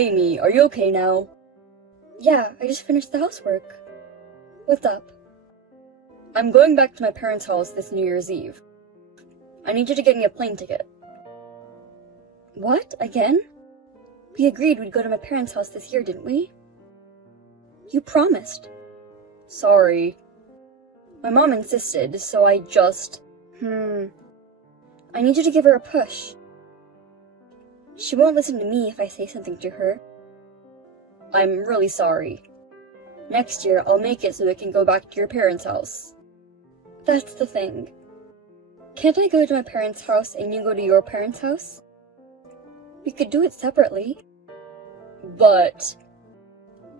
Amy, are you okay now? Yeah, I just finished the housework. What's up? I'm going back to my parents' house this New Year's Eve. I need you to get me a plane ticket. What? Again? We agreed we'd go to my parents' house this year, didn't we? You promised. Sorry. My mom insisted, so I just... I need you to give her a push. She won't listen to me if I say something to her. I'm really sorry. Next year, I'll make it so we can go back to your parents' house. That's the thing. Can't I go to my parents' house and you go to your parents' house? We could do it separately. But...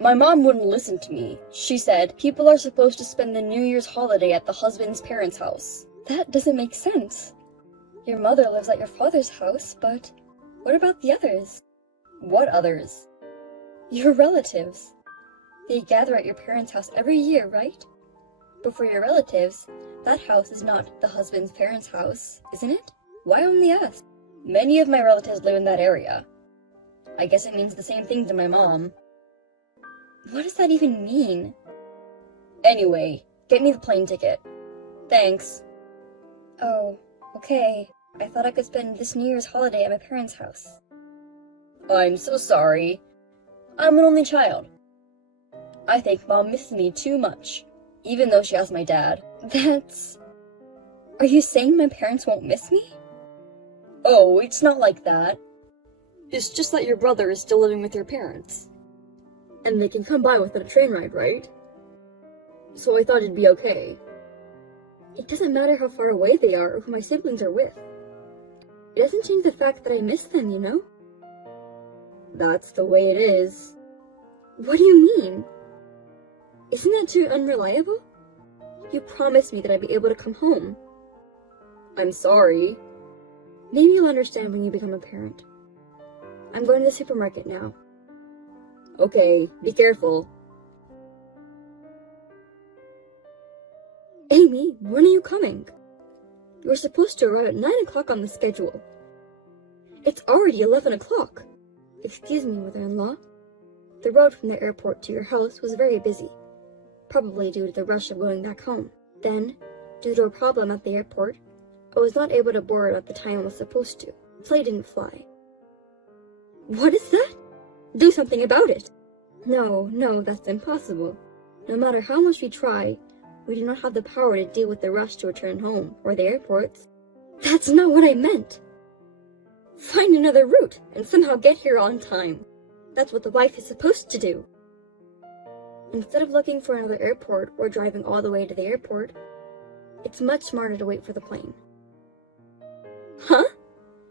my mom wouldn't listen to me. She said people are supposed to spend the New Year's holiday at the husband's parents' house. That doesn't make sense. Your mother lives at your father's house, but what about the others? What others? Your relatives. They gather at your parents' house every year, right? But for your relatives, that house is not the husband's parents' house, isn't it? Why only us? Many of my relatives live in that area. I guess it means the same thing to my mom. What does that even mean? Anyway, get me the plane ticket. Thanks. Oh, okay. I thought I could spend this New Year's holiday at my parents' house. I'm so sorry. I'm an only child. I think Mom misses me too much, even though she has my dad. Are you saying my parents won't miss me? Oh, it's not like that. It's just that your brother is still living with your parents. And they can come by without a train ride, right? So I thought it'd be okay. It doesn't matter how far away they are or who my siblings are with. It doesn't change the fact that I miss them, you know? That's the way it is. What do you mean? Isn't that too unreliable? You promised me that I'd be able to come home. I'm sorry. Maybe you'll understand when you become a parent. I'm going to the supermarket now. Okay, be careful. Amy, when are you coming? You were supposed to arrive at 9 o'clock on the schedule. It's already 11 o'clock. Excuse me, mother-in-law. The road from the airport to your house was very busy, probably due to the rush of going back home. Then, due to a problem at the airport, I was not able to board at the time I was supposed to. The flight didn't fly. What is that? Do something about it. No, that's impossible. No matter how much we try, we do not have the power to deal with the rush to return home, or the airports. That's not what I meant. Find another route, and somehow get here on time. That's what the wife is supposed to do. Instead of looking for another airport or driving all the way to the airport, it's much smarter to wait for the plane. Huh?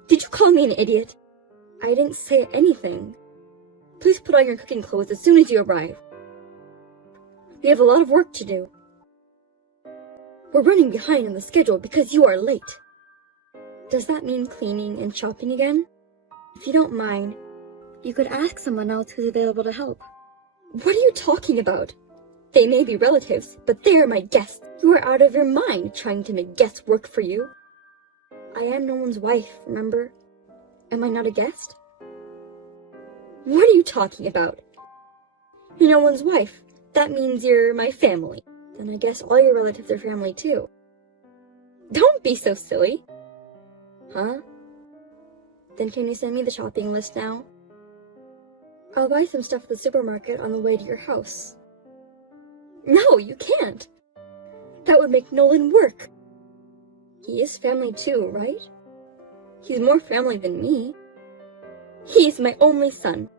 Did you call me an idiot? I didn't say anything. Please put on your cooking clothes as soon as you arrive. We have a lot of work to do. We're running behind on the schedule because you are late. Does that mean cleaning and shopping again? If you don't mind, you could ask someone else who's available to help. What are you talking about? They may be relatives, but they are my guests. You are out of your mind trying to make guests work for you. I am no one's wife, remember? Am I not a guest? What are you talking about? You're no one's wife. That means you're my family. Then I guess all your relatives are family too. Don't be so silly. Huh? Then can you send me the shopping list now? I'll buy some stuff at the supermarket on the way to your house. No, you can't. That would make Nolan work. He is family too, right? He's more family than me. He's my only son.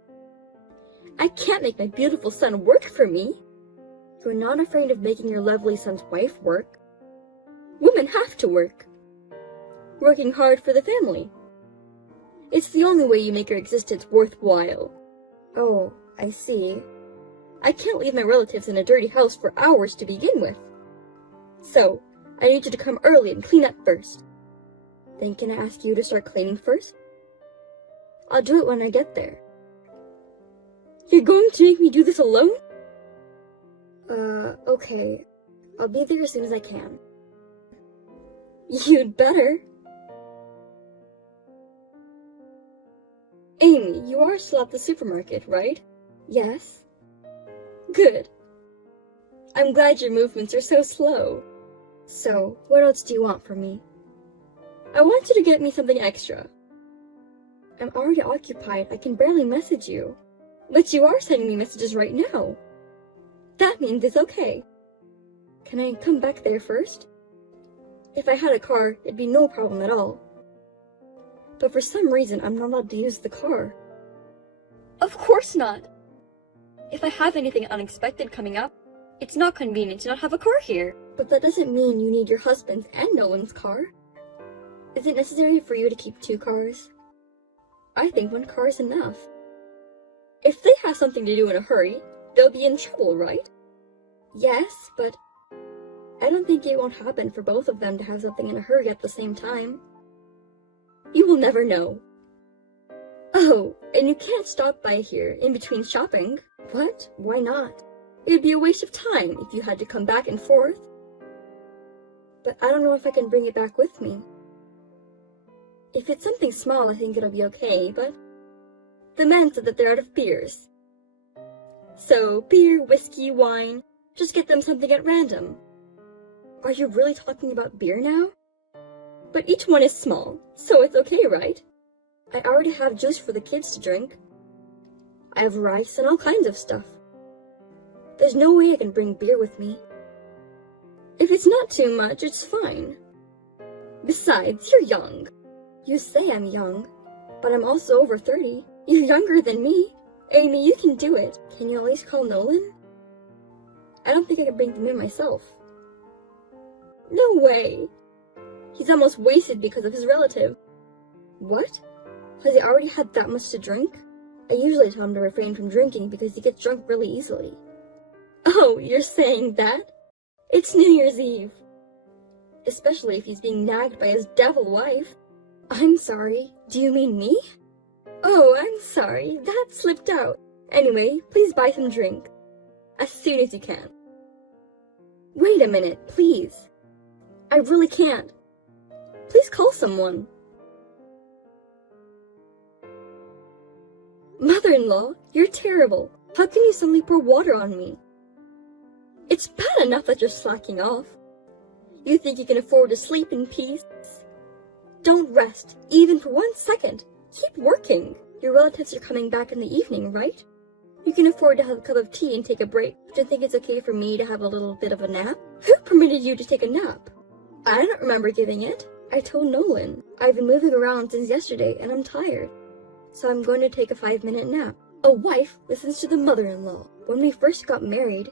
I can't make my beautiful son work for me. You're not afraid of making your lovely son's wife work. Women have to work. Working hard for the family. It's the only way you make your existence worthwhile. Oh, I see. I can't leave my relatives in a dirty house for hours to begin with. So, I need you to come early and clean up first. Then can I ask you to start cleaning first? I'll do it when I get there. You're going to make me do this alone? Okay. I'll be there as soon as I can. You'd better. Amy. Amy, you are still at the supermarket, right? Yes. Good. I'm glad your movements are so slow. So, what else do you want from me? I want you to get me something extra. I'm already occupied. I can barely message you. But you are sending me messages right now. That means it's okay. Can I come back there first? If I had a car, it'd be no problem at all. But for some reason, I'm not allowed to use the car. Of course not! If I have anything unexpected coming up, it's not convenient to not have a car here. But that doesn't mean you need your husband's and Nolan's car. Is it necessary for you to keep 2 cars? I think 1 car is enough. If they have something to do in a hurry, they'll be in trouble, right? Yes, but I don't think it won't happen for both of them to have something in a hurry at the same time. You will never know. Oh, and you can't stop by here in between shopping. What? Why not? It would be a waste of time if you had to come back and forth. But I don't know if I can bring it back with me. If it's something small, I think it'll be okay, but the men said that they're out of beers. So, beer, whiskey, wine, just get them something at random. Are you really talking about beer now? But each one is small, so it's okay, right? I already have juice for the kids to drink. I have rice and all kinds of stuff. There's no way I can bring beer with me. If it's not too much, it's fine. Besides, you're young. You say I'm young, but I'm also over 30. You're younger than me. Amy, you can do it. Can you at least call Nolan? I don't think I can bring them in myself. No way. He's almost wasted because of his relative. What? Has he already had that much to drink? I usually tell him to refrain from drinking because he gets drunk really easily. Oh, you're saying that? It's New Year's Eve. Especially if he's being nagged by his devil wife. I'm sorry. Do you mean me? Oh, I'm sorry. That slipped out. Anyway, please buy some drink. As soon as you can. Wait a minute, please. I really can't. Please call someone. Mother-in-law, you're terrible. How can you suddenly pour water on me? It's bad enough that you're slacking off. You think you can afford to sleep in peace? Don't rest, even for 1 second. Keep working. Your relatives are coming back in the evening, right? You can afford to have a cup of tea and take a break. Do you think it's okay for me to have a little bit of a nap? Who permitted you to take a nap? I don't remember giving it. I told Nolan. I've been moving around since yesterday and I'm tired. So I'm going to take a 5-minute nap. A wife listens to the mother-in-law. When we first got married,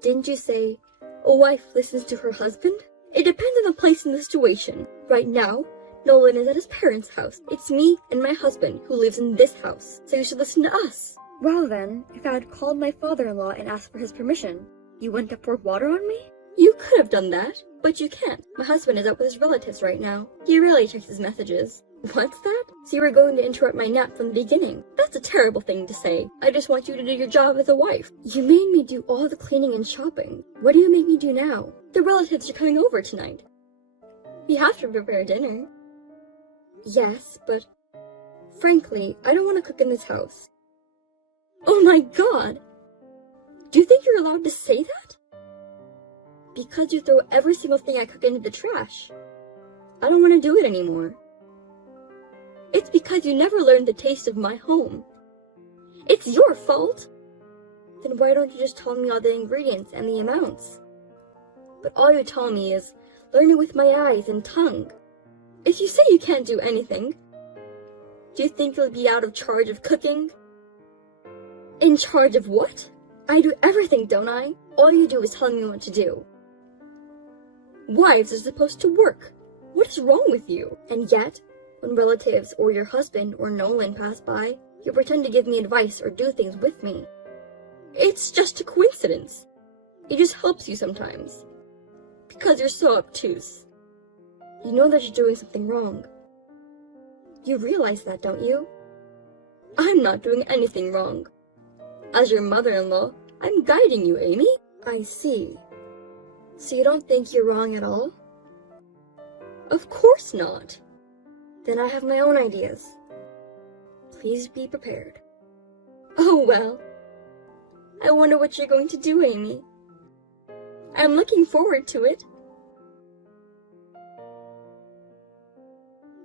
didn't you say, a wife listens to her husband? It depends on the place and the situation. Right now, Nolan is at his parents' house. It's me and my husband who lives in this house, so you should listen to us. Well then, if I had called my father-in-law and asked for his permission, you wouldn't have poured water on me? You could have done that, but you can't. My husband is out with his relatives right now. He rarely checks his messages. What's that? So you were going to interrupt my nap from the beginning. That's a terrible thing to say. I just want you to do your job as a wife. You made me do all the cleaning and shopping. What do you make me do now? The relatives are coming over tonight. We have to prepare dinner. Yes, but frankly, I don't want to cook in this house. Oh my god! Do you think you're allowed to say that? Because you throw every single thing I cook into the trash. I don't want to do it anymore. It's because you never learned the taste of my home. It's your fault. Then why don't you just tell me all the ingredients and the amounts? But all you tell me is, learn it with my eyes and tongue. If you say you can't do anything, do you think you'll be out of charge of cooking? In charge of what? I do everything, don't I? All you do is tell me what to do. Wives are supposed to work. What is wrong with you? And yet, when relatives or your husband or Nolan pass by, you pretend to give me advice or do things with me. It's just a coincidence. It just helps you sometimes. Because you're so obtuse. You know that you're doing something wrong. You realize that, don't you? I'm not doing anything wrong. As your mother-in-law, I'm guiding you, Amy. I see. So you don't think you're wrong at all? Of course not. Then I have my own ideas. please be prepared. Oh well. I wonder what you're going to do, Amy. I'm looking forward to it.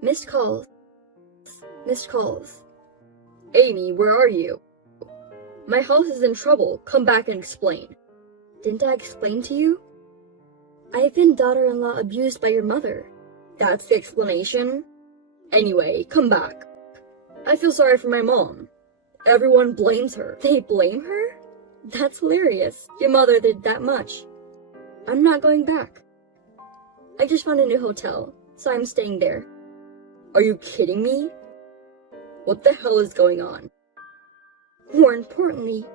Missed calls. Missed calls. Amy, where are you? My house is in trouble. Come back and explain. Didn't I explain to you? I've been daughter-in-law abused by your mother. That's the explanation? Anyway, come back. I feel sorry for my mom. Everyone blames her. They blame her? That's hilarious. Your mother did that much. I'm not going back. I just found a new hotel, so I'm staying there. Are you kidding me? What the hell is going on? More importantly,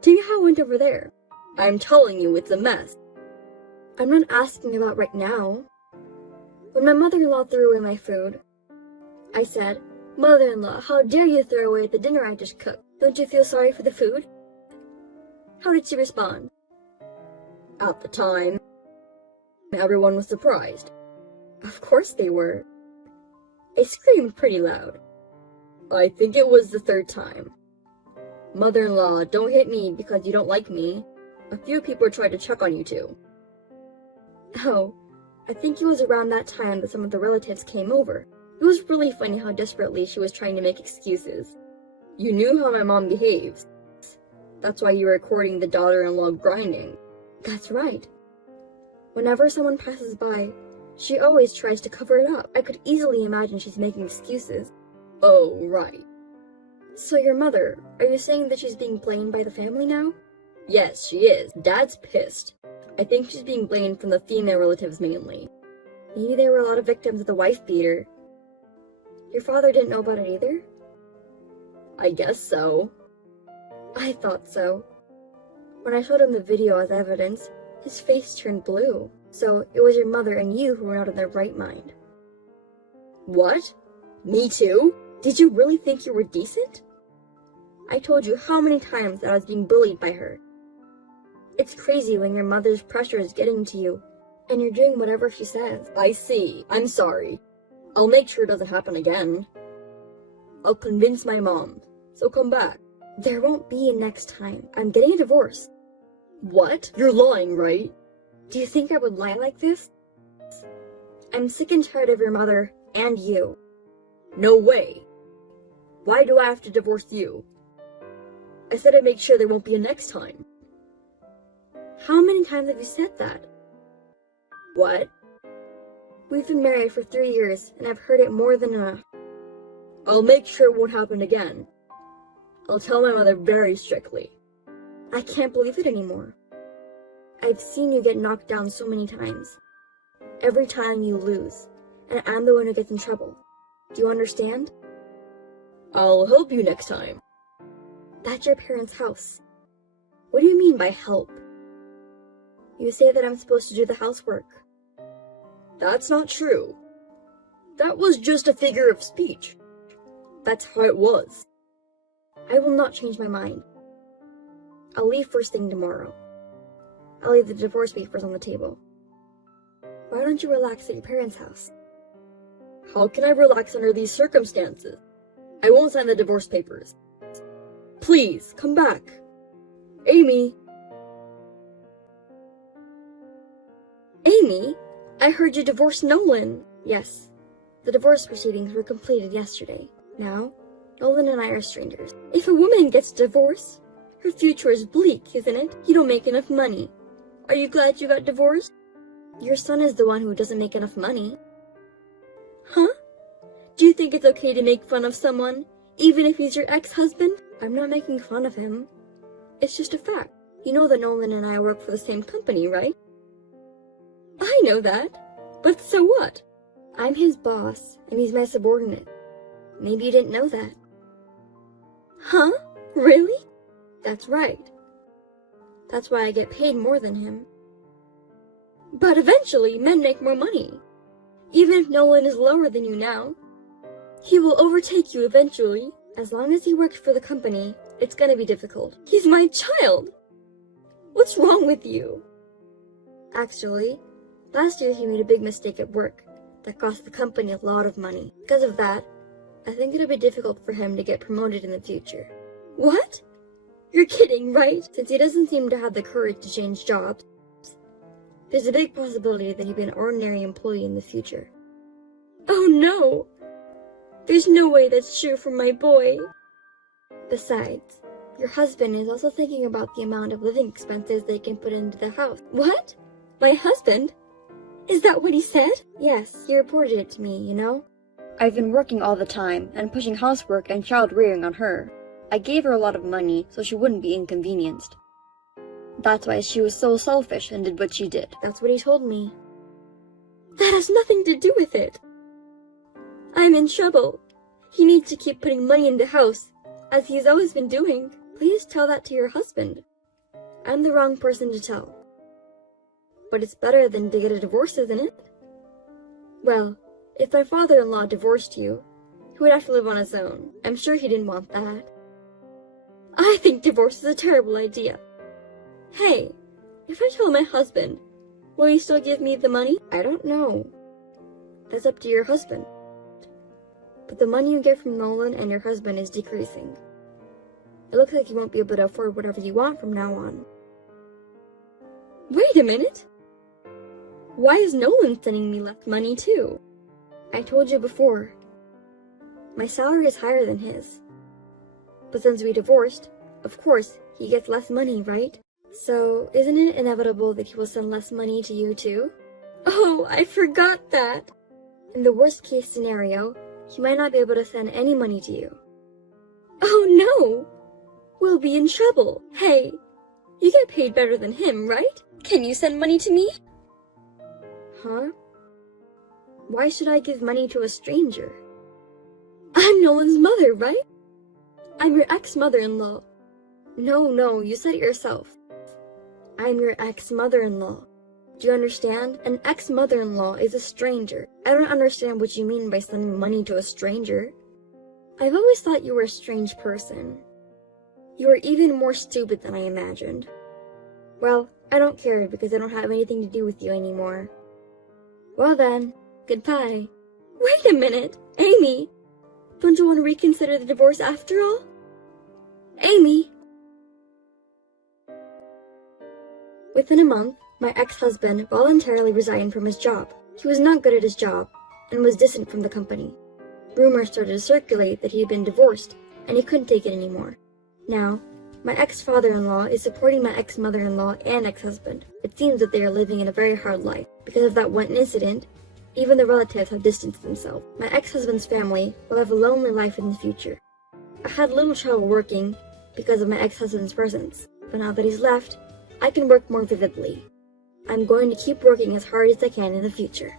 tell me how it went over there. I'm telling you, it's a mess. I'm not asking about right now. When my mother-in-law threw away my food, I said, "Mother-in-law, how dare you throw away the dinner I just cooked? Don't you feel sorry for the food?" How did she respond? At the time, everyone was surprised. Of course they were. I screamed pretty loud. I think it was the third time. Mother-in-law, don't hit me because you don't like me. A few people tried to check on you too. Oh, I think it was around that time that some of the relatives came over. It was really funny how desperately she was trying to make excuses. You knew how my mom behaves. That's why you were recording the daughter-in-law grinding. That's right. Whenever someone passes by, she always tries to cover it up. I could easily imagine she's making excuses. Oh, right. So your mother, are you saying that she's being blamed by the family now? Yes, she is. Dad's pissed. I think she's being blamed from the female relatives mainly. Maybe there were a lot of victims of the wife beater. Your father didn't know about it either? I guess so. I thought so. When I showed him the video as evidence, his face turned blue. So it was your mother and you who were not in their right mind. What? Me too? Did you really think you were decent? I told you how many times that I was being bullied by her. It's crazy when your mother's pressure is getting to you, and you're doing whatever she says. I see. I'm sorry. I'll make sure it doesn't happen again. I'll convince my mom, so come back. There won't be a next time. I'm getting a divorce. What? You're lying, right? Do you think I would lie like this? I'm sick and tired of your mother and you. No way. Why do I have to divorce you? I said I'd make sure there won't be a next time. How many times have you said that? What? We've been married for 3 years, and I've heard it more than enough. I'll make sure it won't happen again. I'll tell my mother very strictly. I can't believe it anymore. I've seen you get knocked down so many times. Every time you lose, and I'm the one who gets in trouble. Do you understand? I'll help you next time. That's your parents' house. What do you mean by help? You say that I'm supposed to do the housework. That's not true. That was just a figure of speech. That's how it was. I will not change my mind. I'll leave first thing tomorrow. I'll leave the divorce papers on the table. Why don't you relax at your parents' house? How can I relax under these circumstances? I won't sign the divorce papers. Please, come back. Amy! Amy? I heard you divorced Nolan. Yes. The divorce proceedings were completed yesterday. Now, Nolan and I are strangers. If a woman gets divorced, her future is bleak, isn't it? You don't make enough money. Are you glad you got divorced? Your son is the one who doesn't make enough money. Huh? Do you think it's okay to make fun of someone, even if he's your ex-husband? I'm not making fun of him. It's just a fact. You know that Nolan and I work for the same company, right? I know that. But so what? I'm his boss, and he's my subordinate. Maybe you didn't know that. Huh? Really? That's right. That's why I get paid more than him. But eventually, men make more money. Even if Nolan is lower than you now, he will overtake you eventually. As long as he works for the company, it's gonna be difficult. He's my child! What's wrong with you? Actually, last year he made a big mistake at work that cost the company a lot of money. Because of that, I think it'll be difficult for him to get promoted in the future. What? You're kidding, right? Since he doesn't seem to have the courage to change jobs, there's a big possibility that he'll be an ordinary employee in the future. Oh no! There's no way that's true for my boy. Besides, your husband is also thinking about the amount of living expenses they can put into the house. What? My husband? Is that what he said? Yes, he reported it to me, you know? I've been working all the time and pushing housework and child rearing on her. I gave her a lot of money so she wouldn't be inconvenienced. That's why she was so selfish and did what she did. That's what he told me. That has nothing to do with it. I'm in trouble. He needs to keep putting money in the house, as he's always been doing. Please tell that to your husband. I'm the wrong person to tell. But it's better than to get a divorce, isn't it? Well, if my father-in-law divorced you, he would have to live on his own. I'm sure he didn't want that. I think divorce is a terrible idea. Hey, if I tell my husband, will he still give me the money? I don't know. That's up to your husband. But the money you get from Nolan and your husband is decreasing. It looks like you won't be able to afford whatever you want from now on. Wait a minute! Why is Nolan sending me less money too? I told you before. My salary is higher than his. But since we divorced, of course, he gets less money, right? So, isn't it inevitable that he will send less money to you too? Oh, I forgot that! In the worst case scenario, he might not be able to send any money to you. Oh no! We'll be in trouble. Hey, you get paid better than him, right? Can you send money to me? Huh? Why should I give money to a stranger? I'm Nolan's mother, right? I'm your ex-mother-in-law. No, you said it yourself. I'm your ex-mother-in-law. Do you understand? An ex-mother-in-law is a stranger. I don't understand what you mean by sending money to a stranger. I've always thought you were a strange person. You are even more stupid than I imagined. Well, I don't care because I don't have anything to do with you anymore. Well then, goodbye. Wait a minute, Amy! Don't you want to reconsider the divorce after all? Amy! Within a month, my ex-husband voluntarily resigned from his job. He was not good at his job and was distant from the company. Rumors started to circulate that he had been divorced and he couldn't take it anymore. Now, my ex-father-in-law is supporting my ex-mother-in-law and ex-husband. It seems that they are living in a very hard life. Because of that one incident, even the relatives have distanced themselves. My ex-husband's family will have a lonely life in the future. I had little trouble working because of my ex-husband's presence, but now that he's left, I can work more vividly. I'm going to keep working as hard as I can in the future.